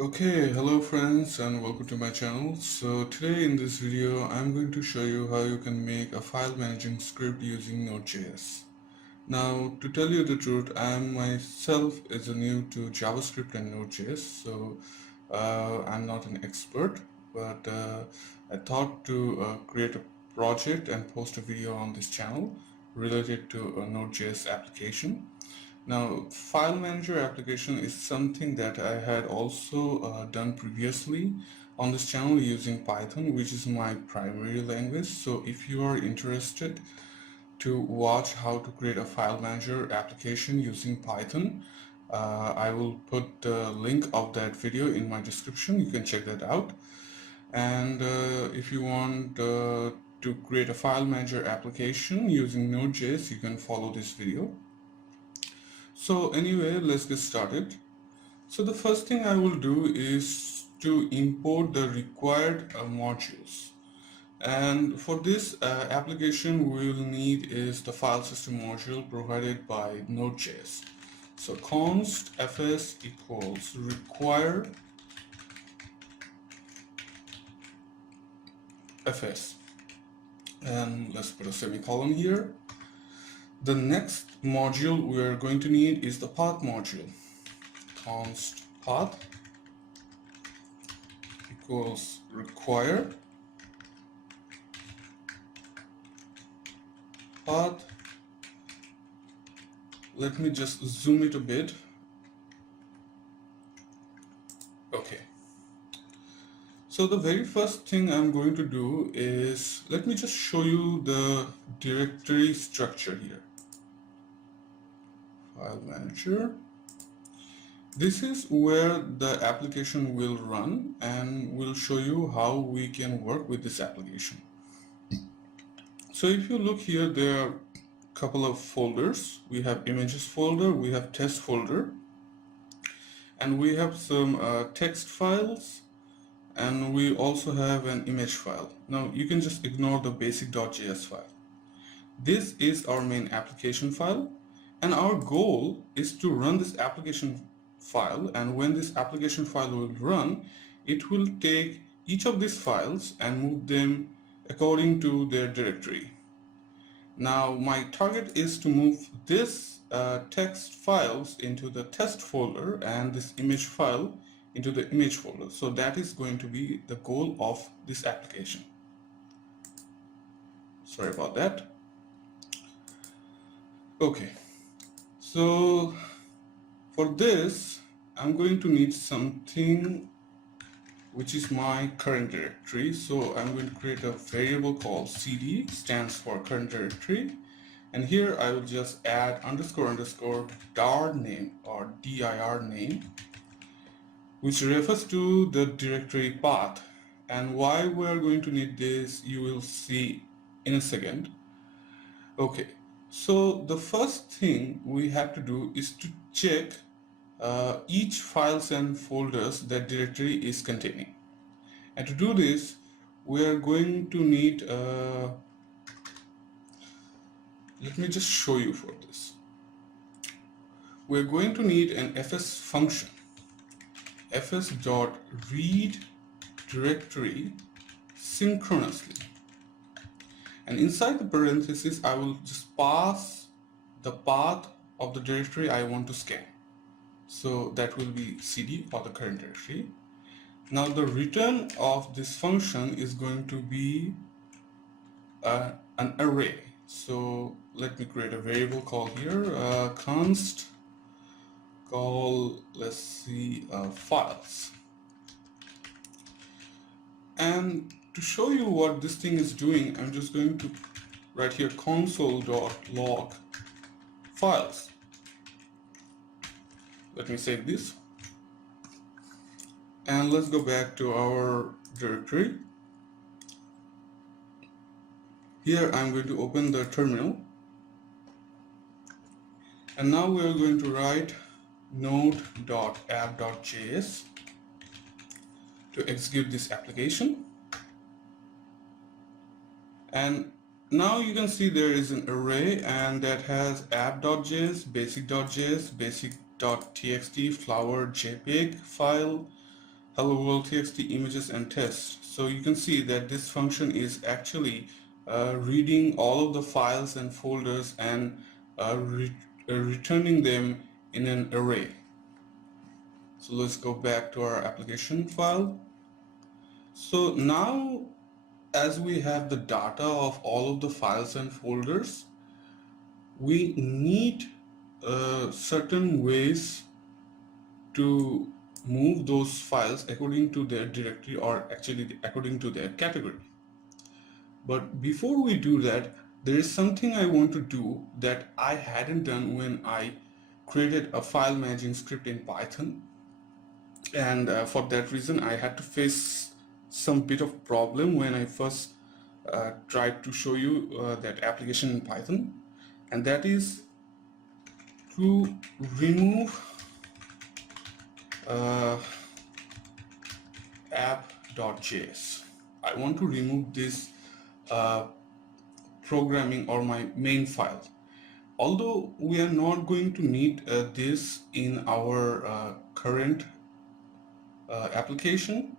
Okay, hello friends and welcome to my channel. So today in this video I'm going to show you how you can make a file managing script using Node.js. Now to tell you the truth, I myself is new to JavaScript and Node.js, so I'm not an expert, but I thought to create a project and post a video on this channel related to a Node.js application. Now, file manager application is something that I had also done previously on this channel using Python, which is my primary language. So if you are interested to watch how to create a file manager application using Python, I will put the link of that video in my description. You can check that out. And if you want to create a file manager application using Node.js, you can follow this video. So anyway, let's get started. So the first thing I will do is to import the required modules. And for this application, we will need is the file system module provided by Node.js. So const fs equals require fs. And let's put a semicolon here. The next module we are going to need is the path module. Const path equals require path. Let me just zoom it a bit. Okay. So the very first thing I'm going to do is, let me just show you the directory structure here. File manager. This is where the application will run, and we'll show you how we can work with this application. So if you look here, there are a couple of folders. We have images folder, we have test folder, and we have some text files, and we also have an image file. Now you can just ignore the basic.js file. This is our main application file, and our goal is to run this application file, and when this application file will run, it will take each of these files and move them according to their directory. Now my target is to move this text files into the test folder and this image file into the image folder. So that is going to be the goal of this application. Sorry about that. Okay, so for this I'm going to need something which is my current directory. So I'm going to create a variable called cd, stands for current directory, and here I will just add __ dir name or dir name, which refers to the directory path. And why we are going to need this, you will see in a second. Okay, so the first thing we have to do is to check each files and folders that directory is containing. And to do this, we are going to need, let me just show you for this. We're going to need an fs function, fs.read directory synchronously. And inside the parentheses, I will just pass the path of the directory I want to scan. So that will be cd for the current directory. Now the return of this function is going to be an array. So let me create a variable called here, const call, let's see, files. And to show you what this thing is doing, I'm just going to write here console.log files. Let me save this. And let's go back to our directory. Here I'm going to open the terminal. And now we are going to write node.app.js to execute this application. And now you can see there is an array, and that has app.js, basic.js, basic.txt, flower, JPEG file, hello world txt images and test. So you can see that this function is actually reading all of the files and folders and returning them in an array. So let's go back to our application file. So now, as we have the data of all of the files and folders, we need certain ways to move those files according to their directory, or actually according to their category. But before we do that, there is something I want to do that I hadn't done when I created a file managing script in Python. And for that reason, I had to face some bit of problem when I first tried to show you that application in Python, and that is to remove app.js. I want to remove this programming or my main file. Although we are not going to need this in our current application,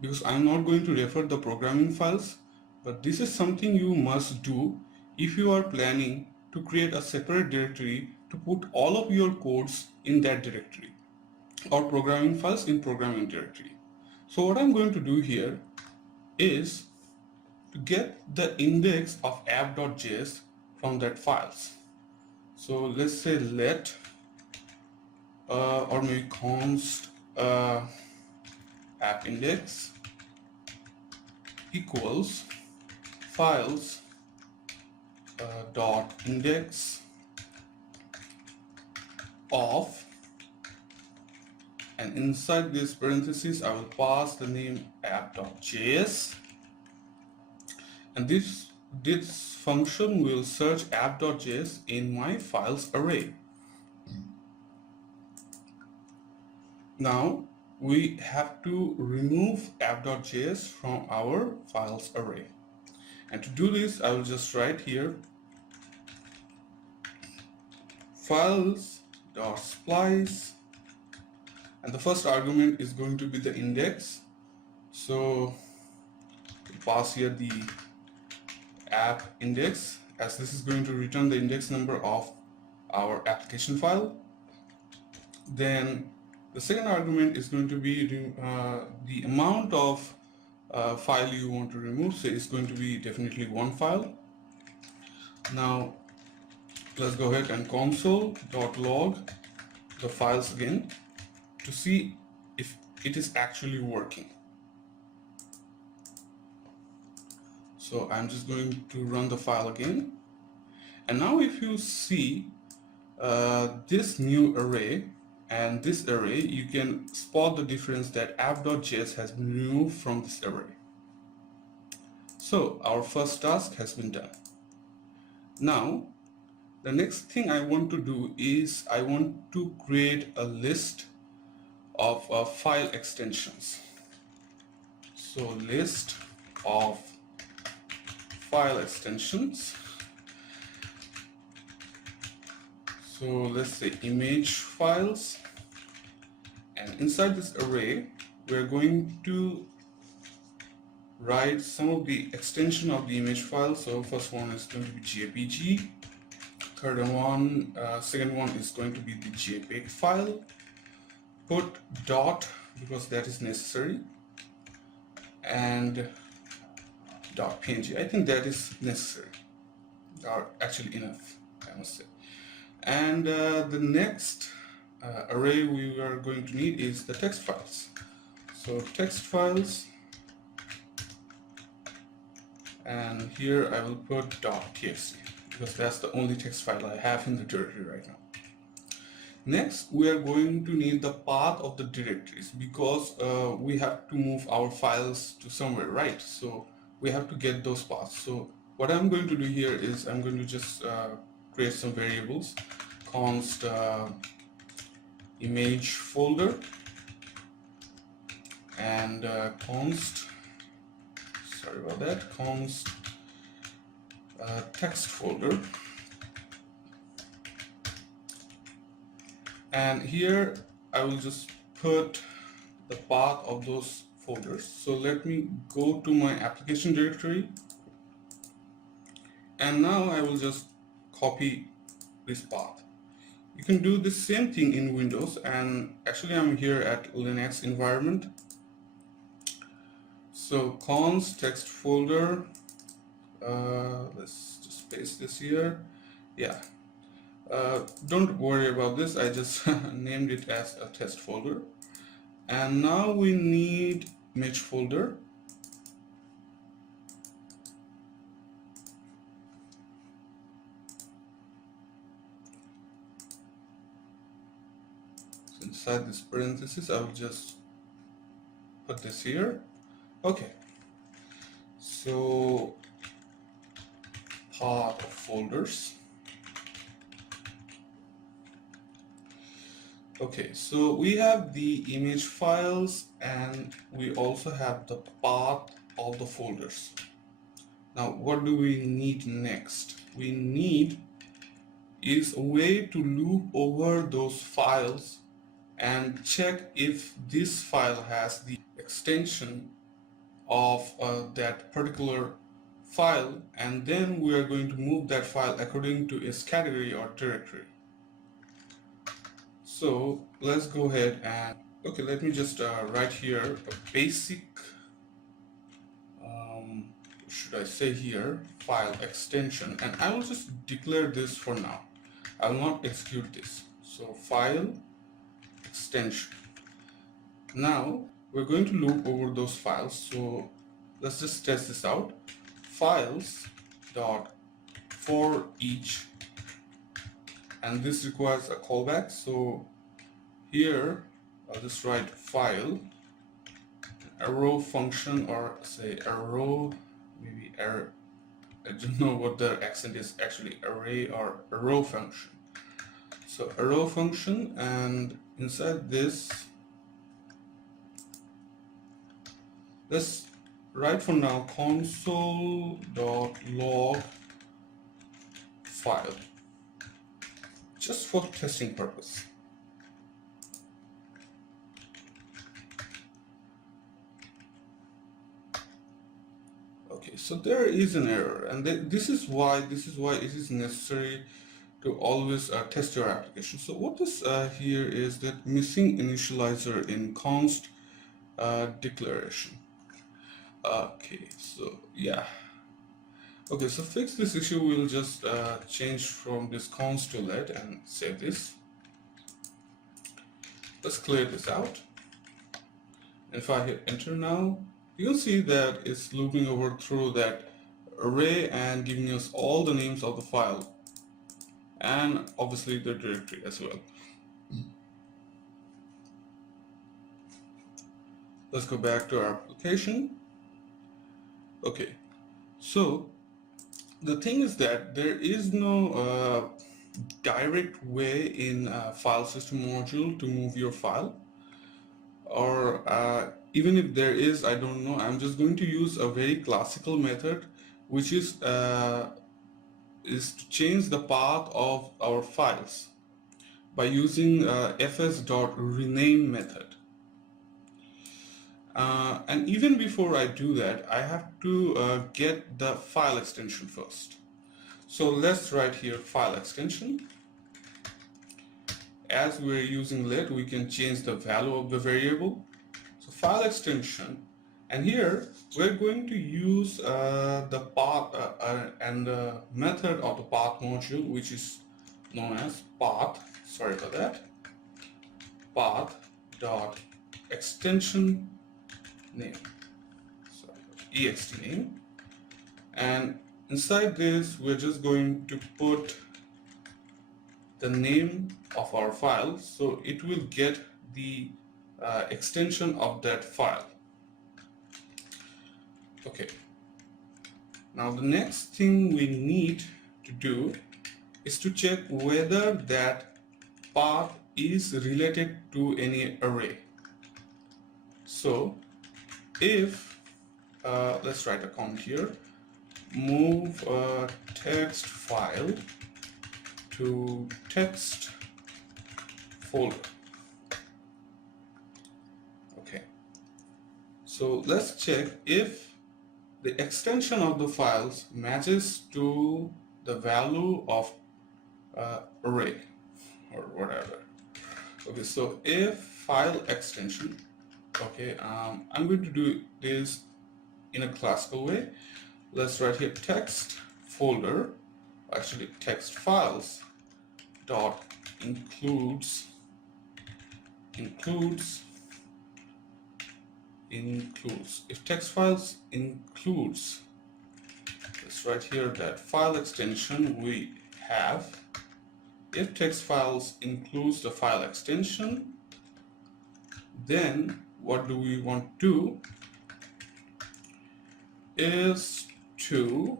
because I'm not going to refer the programming files, but this is something you must do if you are planning to create a separate directory to put all of your codes in that directory, or programming files in programming directory. So what I'm going to do here is to get the index of app.js from that files. So let's say let or maybe const app index equals files dot index of, and inside this parentheses I will pass the name app.js, and this function will search app.js in my files array. Now we have to remove app.js from our files array, and to do this I will just write here files.splice, and the first argument is going to be the index. So we'll pass here the app index, as this is going to return the index number of our application file. Then the second argument is going to be the amount of file you want to remove. So it's going to be definitely one file. Now let's go ahead and console.log the files again to see if it is actually working. So I'm just going to run the file again, and now if you see this new array and this array, you can spot the difference that app.js has been removed from this array. So our first task has been done. Now the next thing I want to do is I want to create a list of file extensions. So list of file extensions. So let's say image files, and inside this array we're going to write some of the extension of the image file. So first one is going to be JPG, second one is going to be the JPEG file. Put dot because that is necessary, and .png. I think that is necessary, or actually enough, I must say. And the next array we are going to need is the text files. So text files, and here I will put .txt because that's the only text file I have in the directory right now. Next, we are going to need the path of the directories, because we have to move our files to somewhere, right? So we have to get those paths. So what I'm going to do here is I'm going to just create some variables, const image folder, and const text folder, and here I will just put the path of those folders. So let me go to my application directory, and now I will just copy this path. You can do the same thing in Windows, and actually I'm here at Linux environment. So const text folder, let's just paste this here. Yeah, don't worry about this, I just named it as a test folder. And now we need image folder. So inside this parenthesis I will just put this here. Okay, so path of folders. Okay, so we have the image files and we also have the path of the folders. Now what do we need next? We need is a way to loop over those files and check if this file has the extension of that particular file, and then we are going to move that file according to its category or directory. So let's go ahead and okay, let me just write here a basic should I say here file extension, and I will just declare this for now. I will not execute this. So file extension. Now we're going to loop over those files, so let's just test this out. Files dot for each, and this requires a callback. So here I'll just write file arrow function, or say arrow, maybe arrow, I don't know what the accent is, actually array or arrow function. So arrow function, and inside this let's write for now console.log file, just for testing purpose. Okay, so there is an error, and this is why it is necessary to always test your application. So what this here is that missing initializer in const declaration. Okay, so yeah. Okay, so fix this issue. We'll just change from this const to let and save this. Let's clear this out. And if I hit enter now, you'll see that it's looping over through that array and giving us all the names of the file and obviously the directory as well. Let's go back to our application. Okay, so the thing is that there is no direct way in file system module to move your file, or even if there is, I don't know. I'm just going to use a very classical method, which is to change the path of our files by using fs.rename method. And even before I do that, I have to get the file extension first. So let's write here file extension. As we're using let, we can change the value of the variable. So file extension, and here we're going to use the path and the method of the path module, which is known as path. Sorry about that. Path dot extension name, sorry, ext name, and inside this we're just going to put the name of our file, so it will get the extension of that file. Okay, now the next thing we need to do is to check whether that path is related to any array. So if let's write a comment here, move text file to text folder. Okay, So let's check if the extension of the files matches to the value of array or whatever. Okay, so if file extension, okay, I'm going to do this in a classical way. Let's write here text folder, actually text files dot includes if text files includes, let's write here that file extension we have. If text files includes the file extension, then what do we want to do is to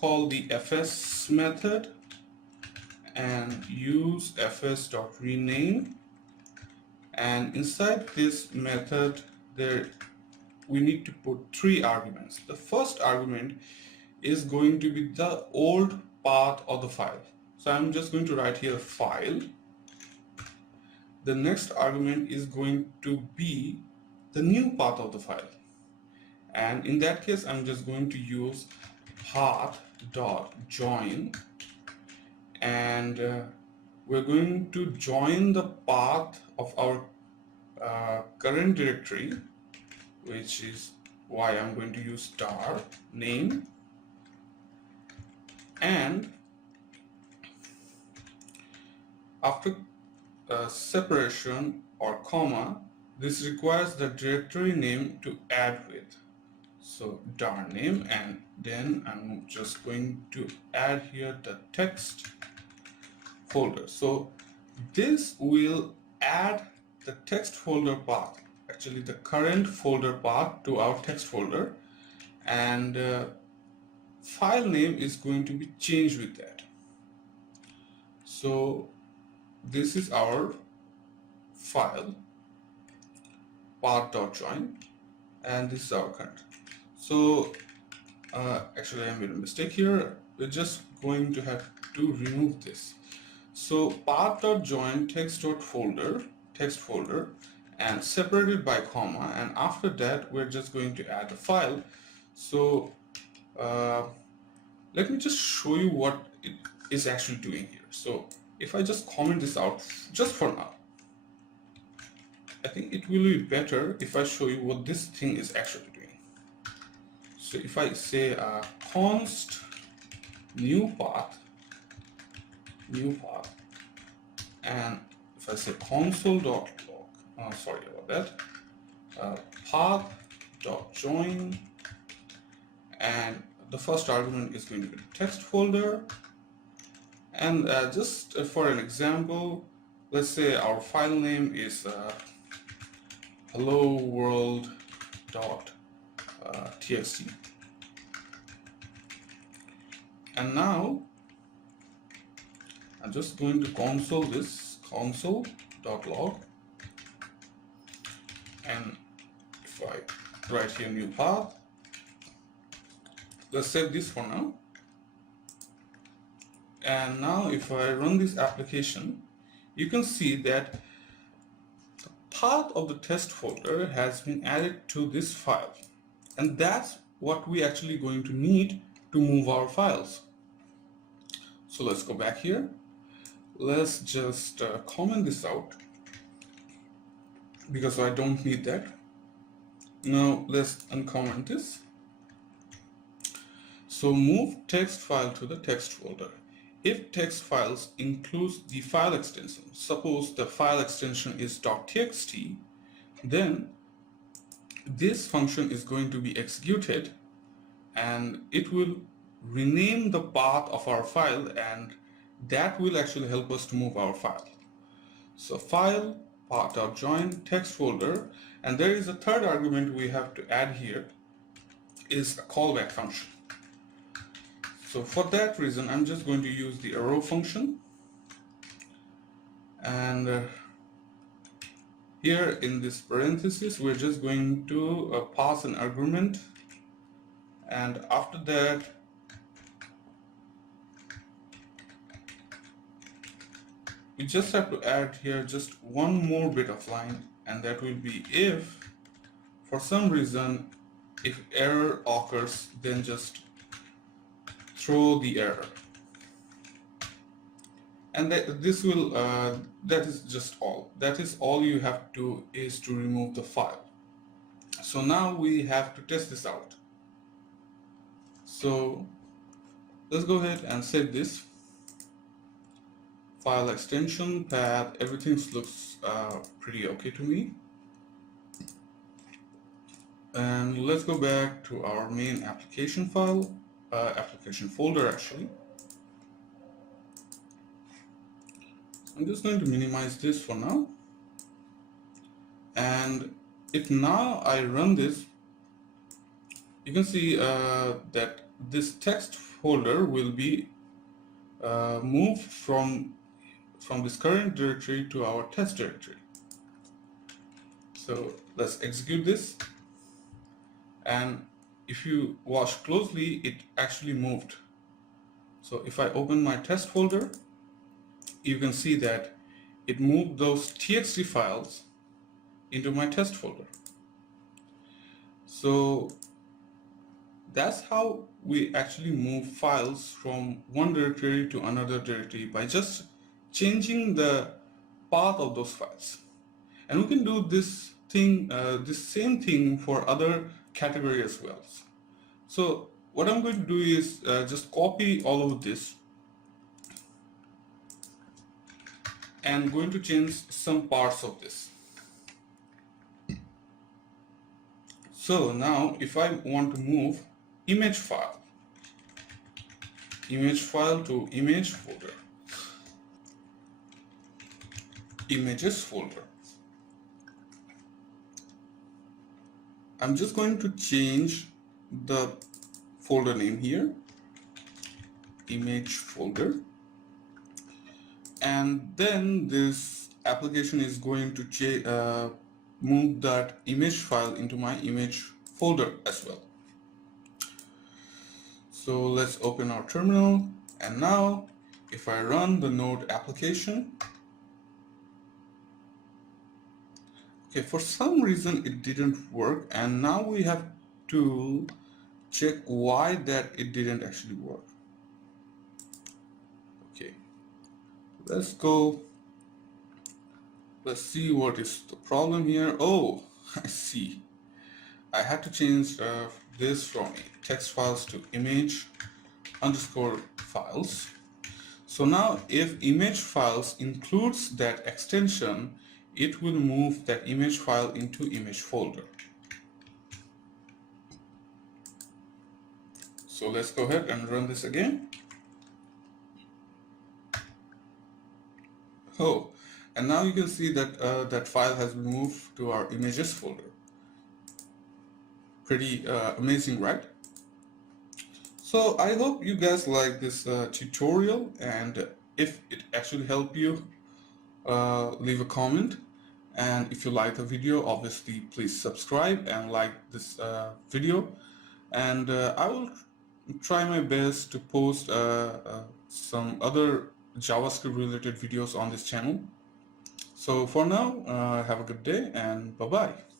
call the fs method and use fs.rename, and inside this method there we need to put 3 arguments. The first argument is going to be the old path of the file. So I'm just going to write here file. The next argument is going to be the new path of the file, and in that case I'm just going to use path.join, and we're going to join the path of our current directory, which is why I'm going to use star name, and after separation or comma, this requires the directory name to add with. So dar name, and then I'm just going to add here the text folder. So this will add the text folder path, actually the current folder path, to our text folder, and file name is going to be changed with that. So this is our file path.join, and this is our current. So actually I made a mistake here. We're just going to have to remove this. So path.join text folder, and separated by comma, and after that we're just going to add the file. So let me just show you what it is actually doing here. So if I just comment this out just for now, I think it will be better if I show you what this thing is actually doing. So if I say const new path, and if I say console.log, sorry about that, path.join, and the first argument is going to be the text folder, and just for an example, let's say our file name is hello world.txt, and now I'm just going to console this console.log, and if I write here new path, let's save this for now. And now if I run this application, you can see that the path of the test folder has been added to this file, and that's what we actually going to need to move our files. So let's go back here. Let's just comment this out because I don't need that. Now let's uncomment this. So move text file to the text folder. If text files includes the file extension, suppose the file extension is .txt, then this function is going to be executed and it will rename the path of our file, and that will actually help us to move our file. So file path.join text folder, and there is a third argument we have to add here, is a callback function. So for that reason I'm just going to use the arrow function, and here in this parenthesis we're just going to pass an argument, and after that we just have to add here just one more bit of line, and that will be if for some reason, if error occurs, then just throw the error, and this will that is just all. That is all you have to do, is to remove the file. So now we have to test this out. So let's go ahead and save this. File extension, path, everything looks pretty okay to me. And let's go back to our main application file, application folder actually. I'm just going to minimize this for now. And if now I run this, you can see that this text folder will be moved from this current directory to our test directory. So let's execute this, and if you watch closely, it actually moved. So if I open my test folder, you can see that it moved those txt files into my test folder. So that's how we actually move files from one directory to another directory, by just changing the path of those files. And we can do this thing, this same thing for other category as well. So what I'm going to do is just copy all of this, and I'm going to change some parts of this. So now if I want to move image file to image folder, images folder, I'm just going to change the folder name here, image folder, and then this application is going to move that image file into my image folder as well. So let's open our terminal, and now if I run the Node application, okay, for some reason it didn't work, and now we have to check why that it didn't actually work. Okay, let's see what is the problem here. Oh, I see. I had to change this from text files to image underscore files. So now if image files includes that extension, it will move that image file into image folder. So let's go ahead and run this again. Oh, and now you can see that that file has been moved to our images folder. Pretty amazing, right? So I hope you guys like this tutorial, and if it actually helped you, leave a comment. And if you like the video, obviously please subscribe and like this video, and I will try my best to post some other JavaScript related videos on this channel. So for now, have a good day, and bye bye.